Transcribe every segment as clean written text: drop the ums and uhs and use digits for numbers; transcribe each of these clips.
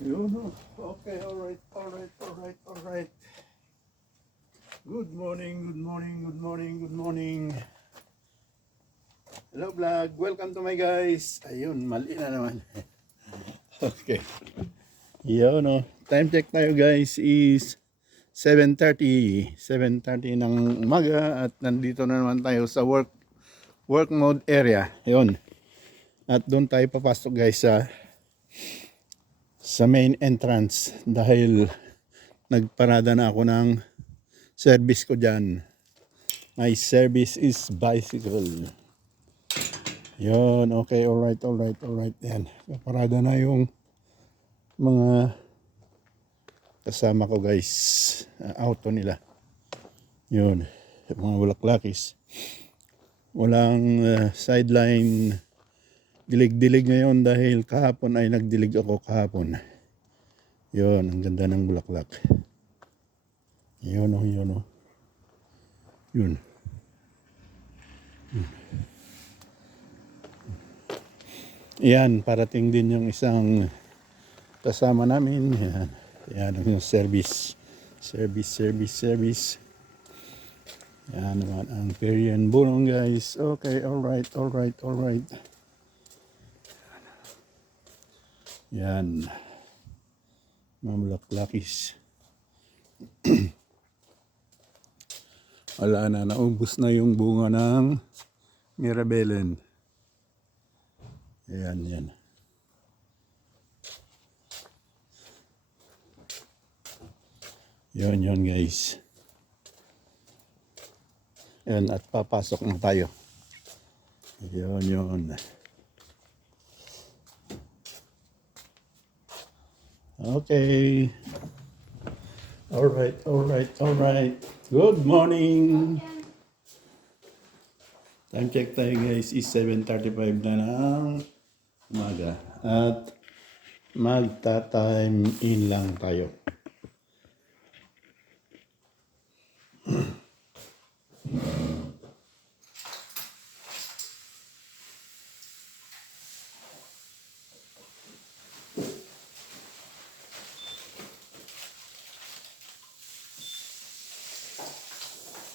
Yun, oh. Okay, alright, alright, alright, alright. Good morning, good morning, good morning, good morning. Hello vlog, welcome to my guys. Ayun, mali na naman. Okay. Yun, oh. Time check tayo guys is 7:30. 7:30 ng umaga at nandito na naman tayo sa work mode area. Yun. At doon tayo papasok guys sa main entrance dahil nagparada na ako ng service ko dyan. My service is bicycle. Yun, okay, alright, alright, alright. Yan, parada na yung mga kasama ko guys. Auto nila. Yun, mga bulaklakis. Walang sideline dilig-dilig ngayon dahil kahapon ay nagdilig ako kahapon. Yun, ang ganda ng bulaklak. Yun, oh, yun, oh. Yun. Yan, parating din yung isang kasama namin. Yan, yan yung service. Service. Yan naman ang Perian Bunong guys. Okay, alright. Yan. Mamulaklakis. Wala na, naubos na yung bunga ng Mirabellen. Yan. Yun guys. Yan, at papasok na tayo. Yun. Okay. Alright. Good morning. Time check tayo guys is 7:35 na ng umaga. At magta-time in lang tayo.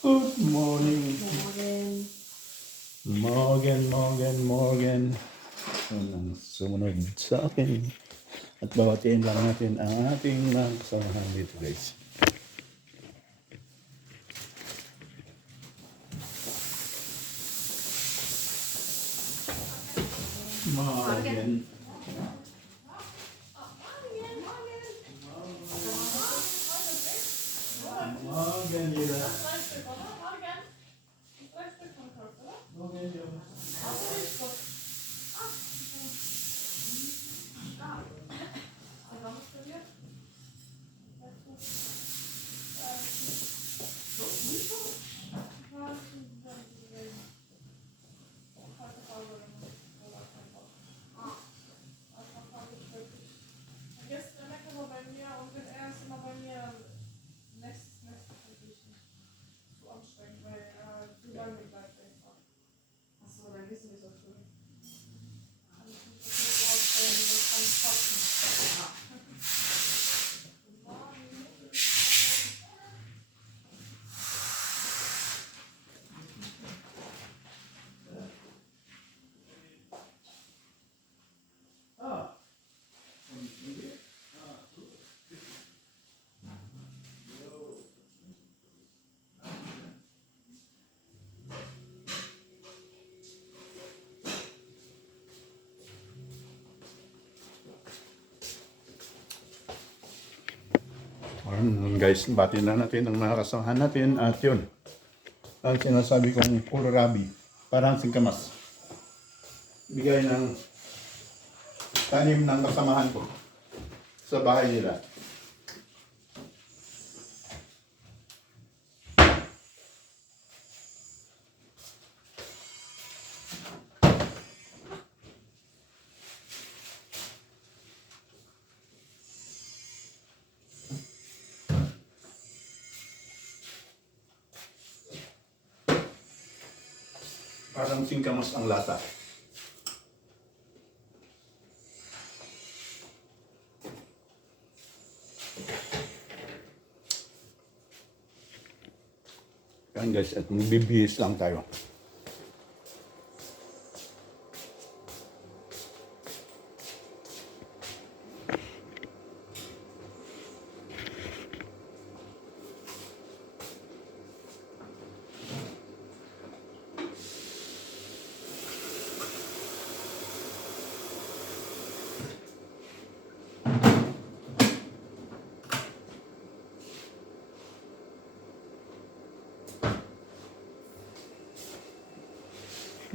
Good morning. Morgan. Ang sumunod sa akin. At bawatiin lang natin ang ating mga kasamahan dito guys. Morgan. Guys, bati na natin ang mga kasamahan natin at yun ang sinasabi kong kohlrabi, parang singkamas, bigay ng tanim ng kasamahan ko sa bahay nila. Parang singkamas ang lasa. Ayan guys, at magbibihis lang tayo.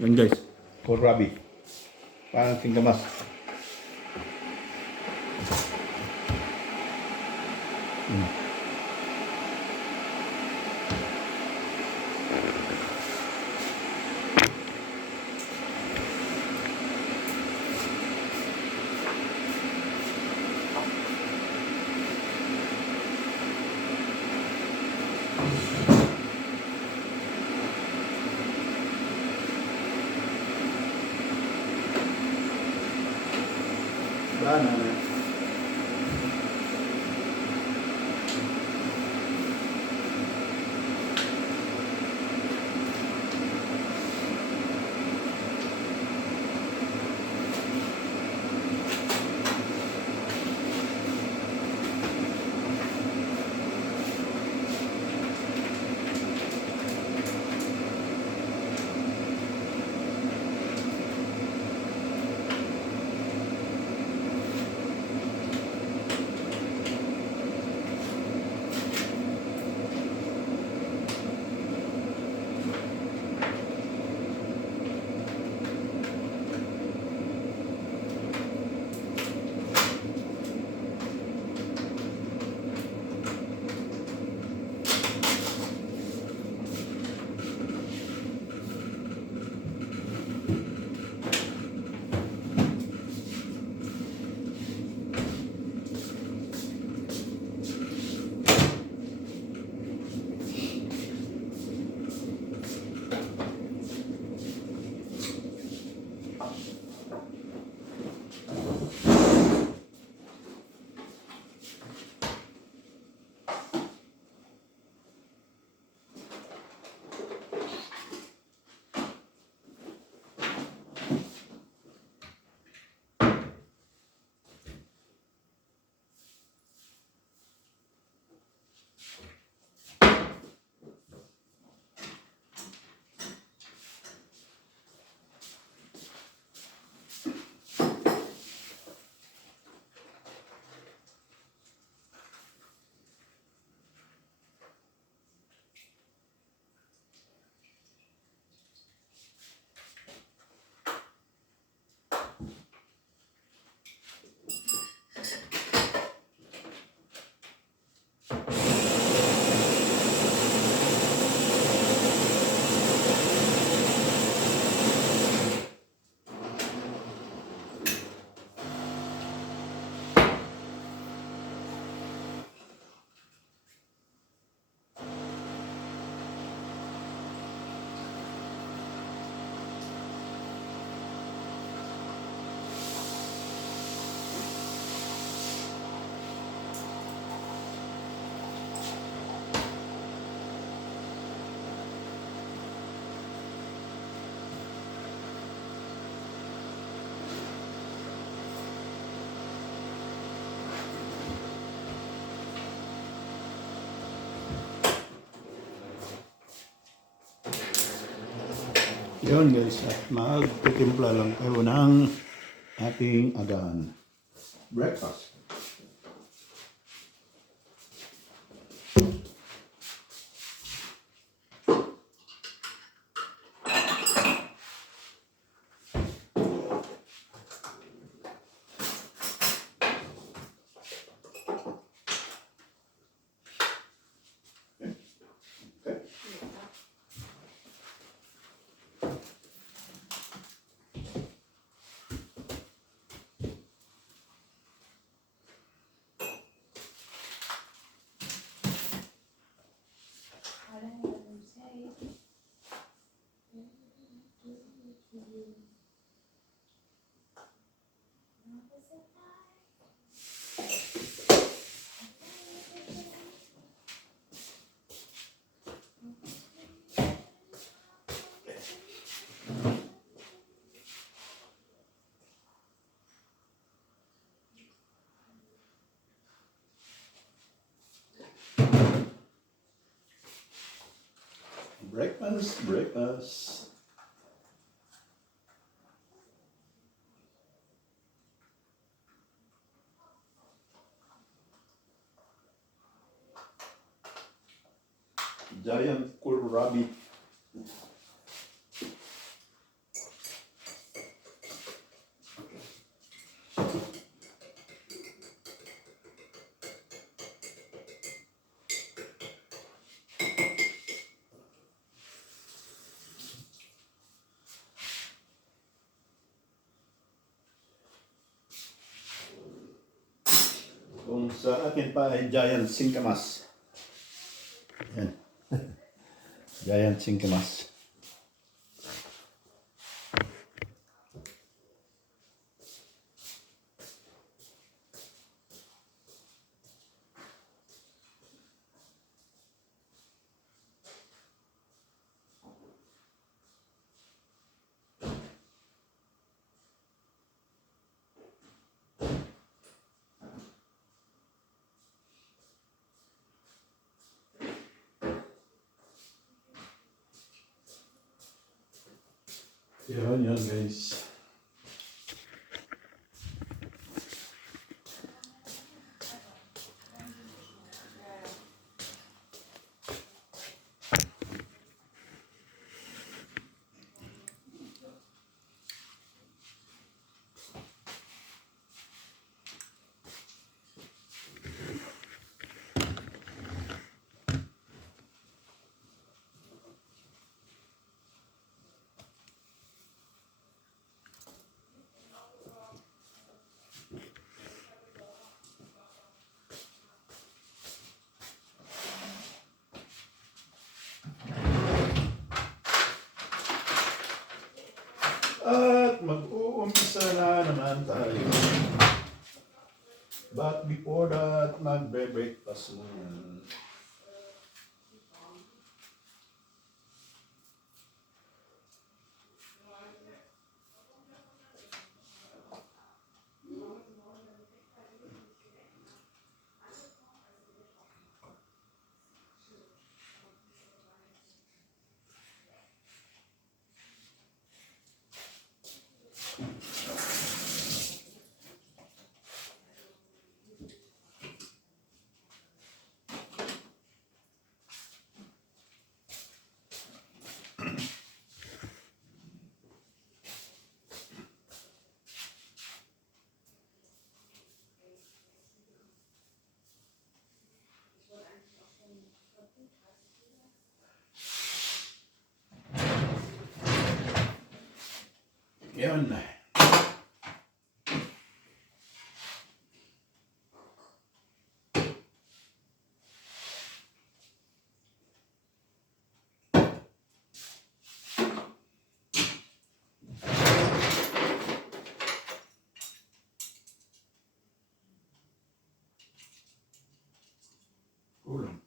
Ayan guys, kohlrabi. Parang singkamas. Banana. Yun guys, at magtitimpla lang tayo ng ating agahan. Breakfast. Breakfast, breakfast. Giant kohlrabi. Kung sa akin pa ay giant singkamas. Yan. Giant singkamas. Yun guys. At mag-uumpisa na naman tayo. But before that, magbe-breakfast muna. Yun. Kulang.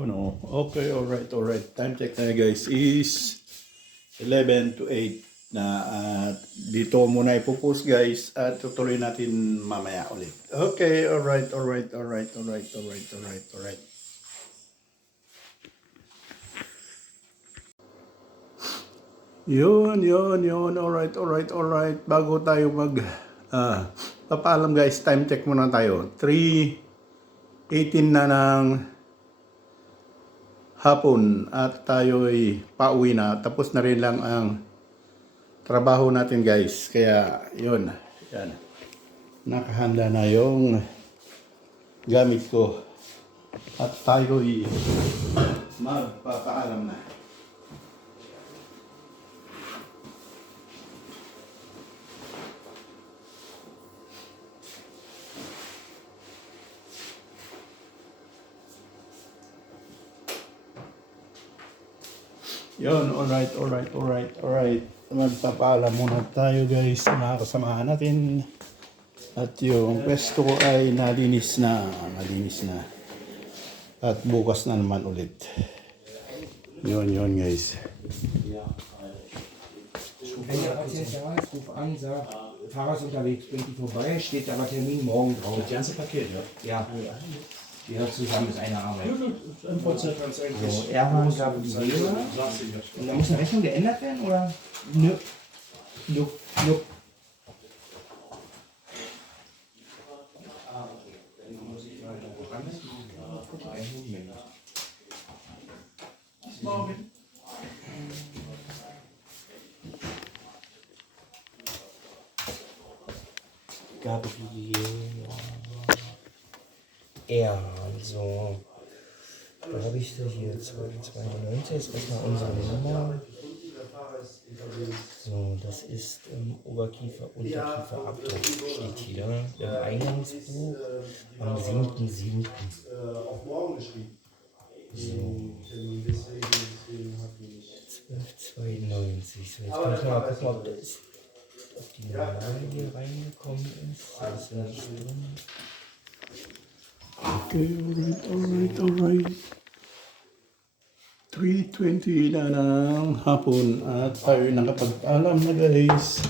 Yun, no. Okay, alright. Time check tayo guys is 11 to 8 na at dito muna ipupost guys at tutuloy natin mamaya ulit. Okay, alright. Yun. Alright. Bago tayo papaalam guys, time check muna tayo. 3:18 na ng hapon at tayo'y pauwi na. Tapos na rin lang ang trabaho natin guys. Kaya yun, yan. Nakahanda na yung gamit ko. At tayo'y magpapaalam na. Yun, alright. Magpapaalam muna tayo guys sa mga kasamahan natin. At yung pwesto ko ay malinis na. At bukas na naman ulit. Yun guys. Wenn der Patient da ist, ruf an, sag, Fahrer ist unterwegs, bringt die vorbei, steht aber Termin morgen drauf. Das ganze Paket, ja? Ja, gehört zusammen, ist eine Arbeit. Im Prozess ganz eigentlich. So, Erhan gab die Wähler. Und dann muss eine Rechnung geändert werden, oder? Nö. Gab die ja, also da habe ich das hier 292, ist erstmal unsere Nummer. So, das ist Oberkiefer, Unterkieferabdruck, steht hier im Eingangsbuch am 7.7. So. 1292. So, jetzt kann ich mal gucken, ob die Normale hier reingekommen ist. Das ist nicht drin. Okay, alright. 3:20 na ng hapon at tayo nakapag-alam na guys.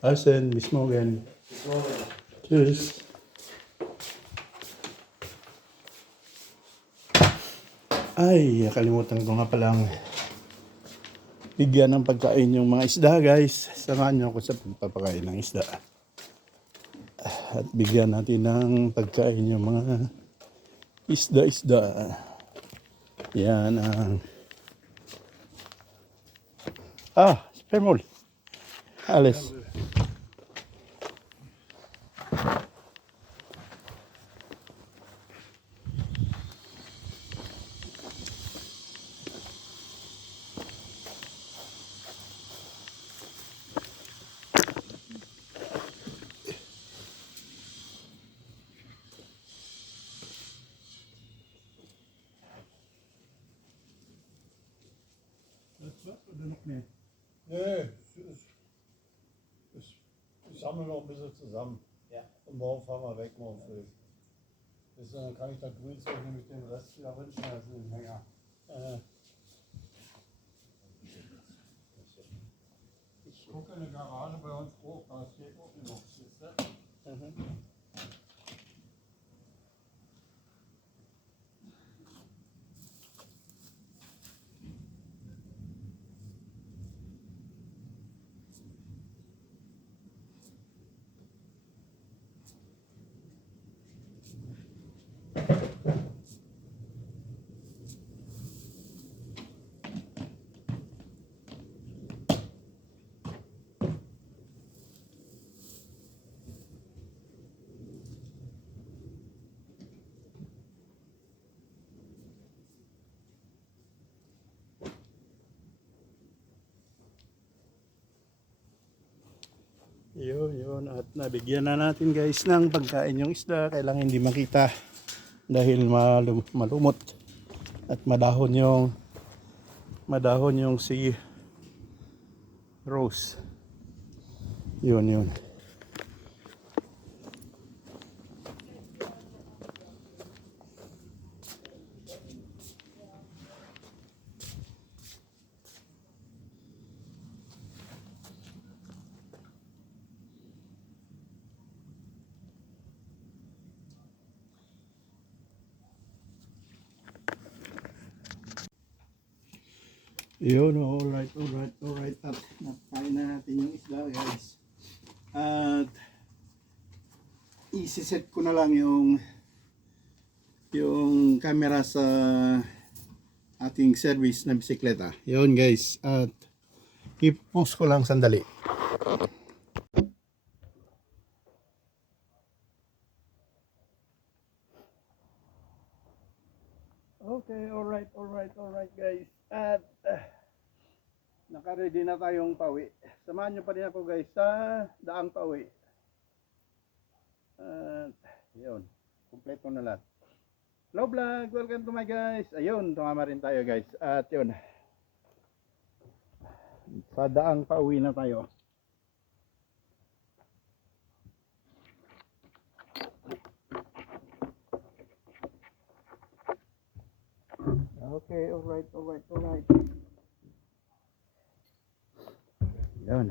Arsen, Miss Morgan. Cheers. Ay, kalimutan ko nga palang bigyan ng pagkain yung mga isda guys. Samahan niyo ako sa pagpapakain ng isda. At bigyan natin ng pagkain yung mga isda. Yan ang spermol. Alis. Nee, ich sammle noch ein bisschen zusammen. Ja. Und morgen fahren wir weg, morgen früh. Dann kann ich da Grünzeug nämlich den Rest wieder reinschmeißen in den Hänger. Ich gucke in der Garage bei uns hoch, da steht auch genug. Siehst du? Yun. At nabigyan na natin guys ng pagkain yung isda. Kailangan hindi makita dahil malumot at madahon yung si Rose. Yun. Yun, alright. At napakain na natin yung isda, guys. At isi-set ko na lang yung camera sa ating service na bisikleta. Yun, guys. At i-post ko lang sandali. Okay, alright guys. At naka-ready na tayong pauwi. Samahan nyo pa rin ako guys sa daang pauwi. At yun, kumpleto na lahat. Hello vlog, welcome to my guys. Ayun, tumama rin tayo guys. At yun, sa daang pauwi na tayo. Okay, alright. Yun.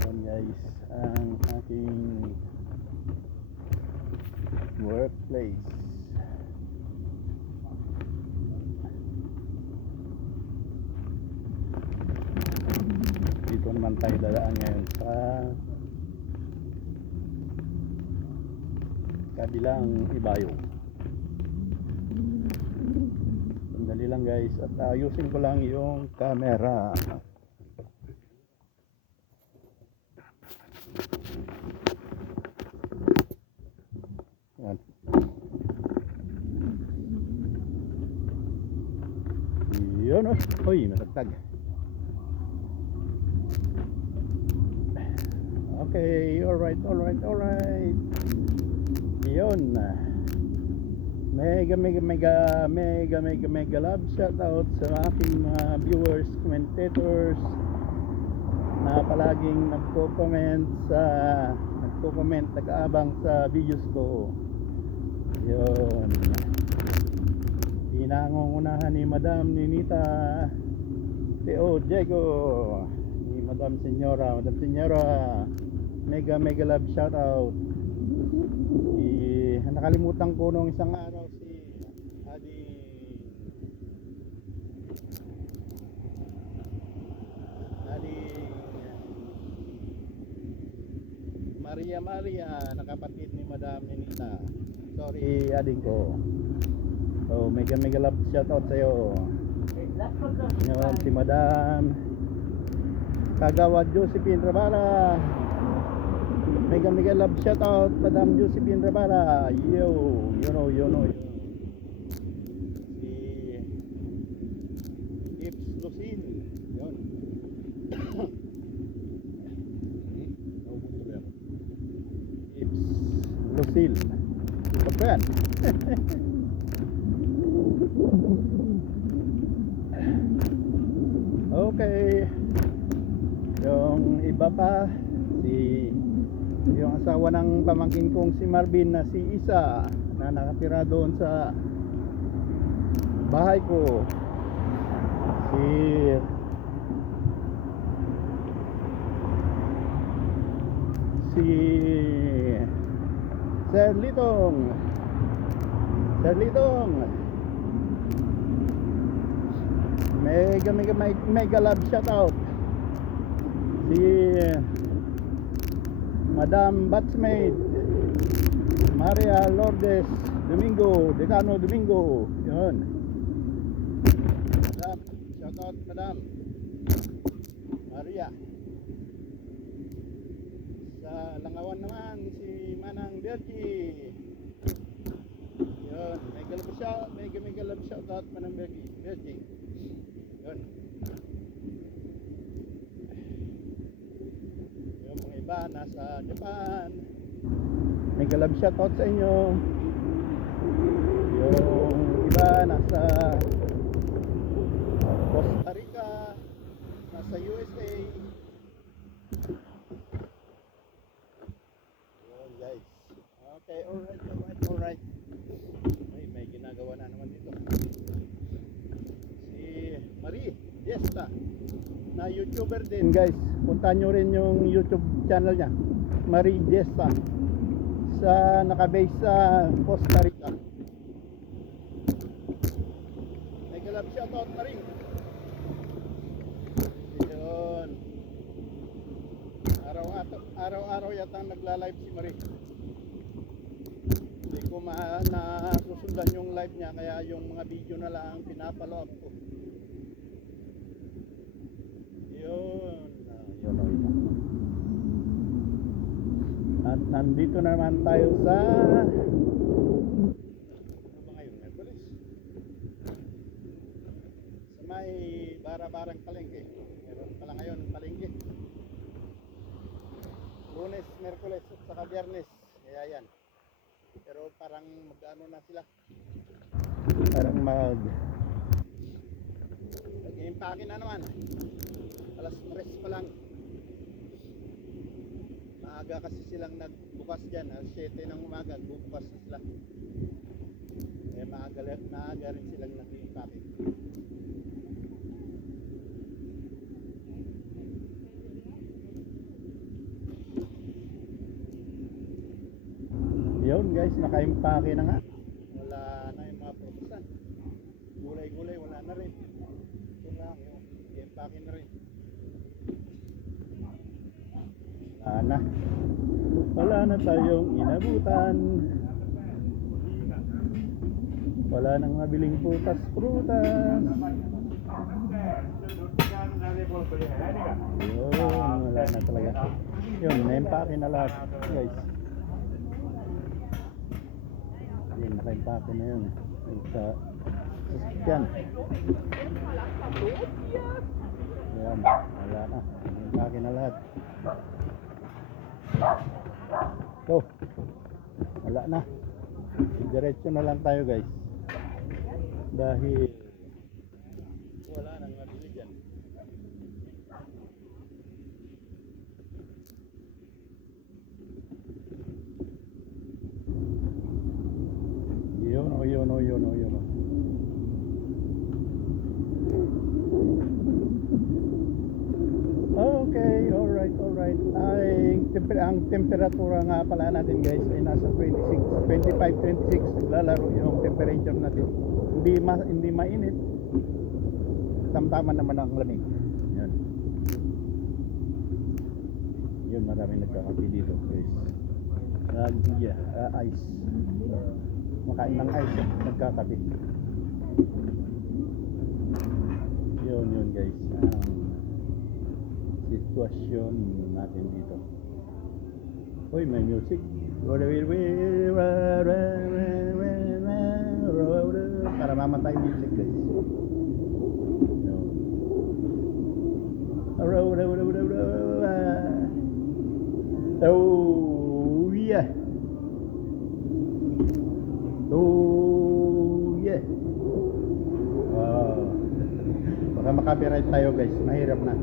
Yun guys, ang aking workplace. Dito naman tayo dadaan ngayon sa kabilang ibayo. Sandali lang guys, at ayusin ko lang yung camera. Yan. Yun o. Uy, matagtag. Okay, alright. Yun. Mega love shoutout sa aking mga viewers, commentators na palaging nagko-comment, nag-aabang sa videos ko. Yun. Pinangungunahan ni Madam Ninita Teo Diego, ni Madam Senyora, mega love shoutout. Nakalimutan ko nung isang araw si Maria, nakapatid ni Madam Ninita. Sorry, ading ko. So, mega love shoutout sa'yo. Yun, si Madam Kagawad Josephine Rabara. Mega love shoutout Madam Josephine Rabara. You know. Si Ips Lucin. Yun. Ips Lucil. Ba't yan? Okay. Yung iba pa, yung asawa ng pamangkin kong si Marvin na si Isa, na nakatira doon sa bahay ko. Si Sir Litong. Mega love shoutout. Si Madam Batchmaid Maria Lourdes Decano Domingo. Yun. Madam, shoutout Madam Maria. Sa Langawan naman si Manang Bergie. Yun, mega love shoutout Manang Bergie. Yun. Yung mga iba nasa Japan, mega love shoutout sa inyo. Yung iba nasa Costa Rica, nasa USA. Yun guys. Okay, alright. May ginagawa na naman dito. Marie Diesta na YouTuber din guys, puntahan nyo rin yung YouTube channel niya, Marie Diesta, sa nakabase sa Costa Rica. shout out Maring. Yun. Araw-araw yata nagla-live si Maring. Hindi ko nasusundan yung live niya, kaya yung mga video na lang pinapalo up ko. Yun. Yun. At nandito naman tayo sa ano ba ngayon? Merkulis. Sa may Barabarang Palengke. Meron pala ngayon palengke. Lunes, Merkulis at saka Biyernes. Kaya yan. Pero parang mag-ano na sila. Parang mag-impake na naman. Alas 3 pa lang. Maaga kasi silang nagbukas dyan. Alas 7 ng umaga, bubukas na sila. Eh maaga rin silang nag-impake. Yun guys, naka-impake na nga. Wala na yung mga protosan. Gulay-gulay, wala na rin. Ito lang, yung impake na rin. Wala na tayong inabutan. Wala nang mabiling prutas. Yun, wala na talaga. Yun, na-impake na lahat guys. Yun, naka-impake na yun. Sa sasakyan. Yan, wala na. Na-impake na lahat. So, wala na. Diretso na lang tayo guys. Dahil wala nang mabili dyan. Yun. Okay, alright. Ang temperatura nga pala natin guys ay nasa 25-26 naglalaro yung temperature natin. Hindi mainit. Tamtaman naman ang lamig. Yun, maraming nagkakapi dito guys. Ice. Makain ng ice, nagkakapi. Yun guys. Sitwasyon natin dito. Uy, may music. Para mamatay music guys. Oh yeah. Baka makapiright tayo guys. Mahirap na.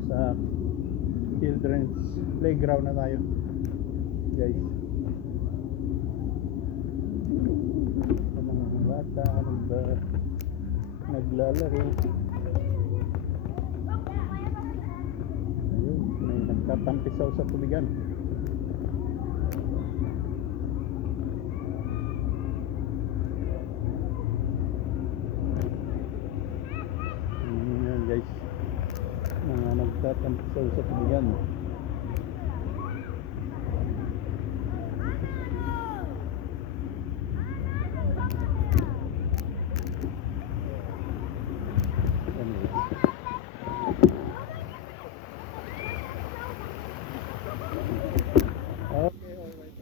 nasa children's playground na tayo guys. Ang mga bata naglalaro. Ayun, may nagtatampisaw sa tubigan. Yan guys, mga nagtatampisaw sa tubigan. Okay, alright.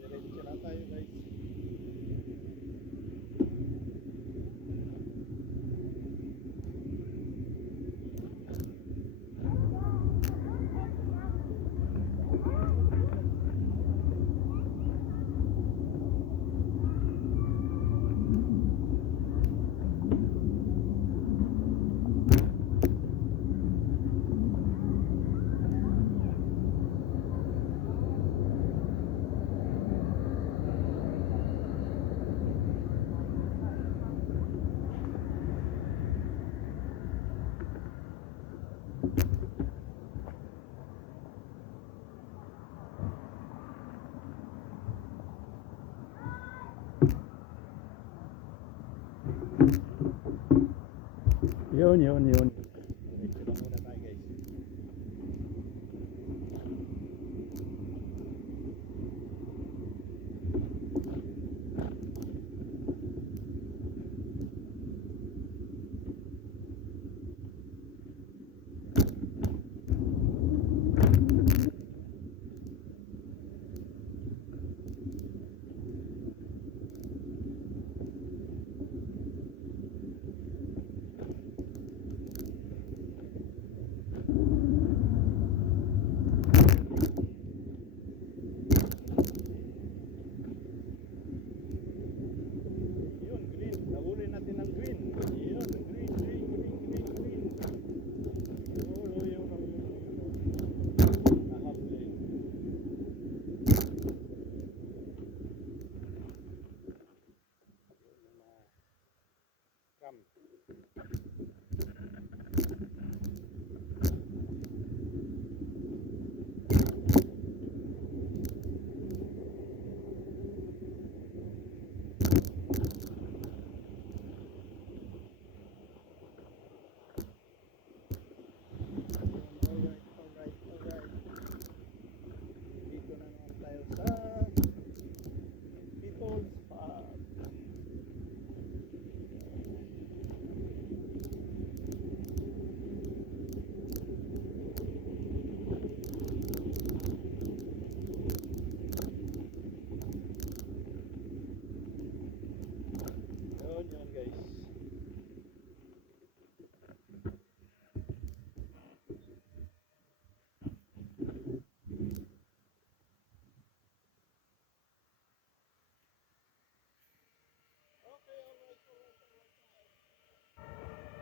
Diretso na tayo guys. Yun. Diretso lang muna tayo guys. Yun, green. Nahuli natin ng green. Yun, green. Yun. Nahuli. Cram. Alright. Dito na naman tayo sa People's Park. Yun guys.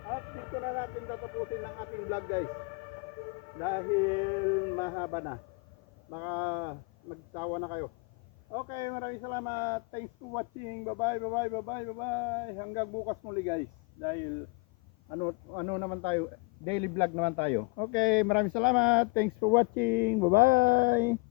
At dito na natin tatapusin ang ating vlog guys. Dahil mahaba na. Baka magtawa na kayo. Okay, maraming salamat. Thanks for watching. Bye-bye. Hanggang bukas muli guys. Dahil ano naman tayo, daily vlog naman tayo. Okay, maraming salamat. Thanks for watching. Bye-bye.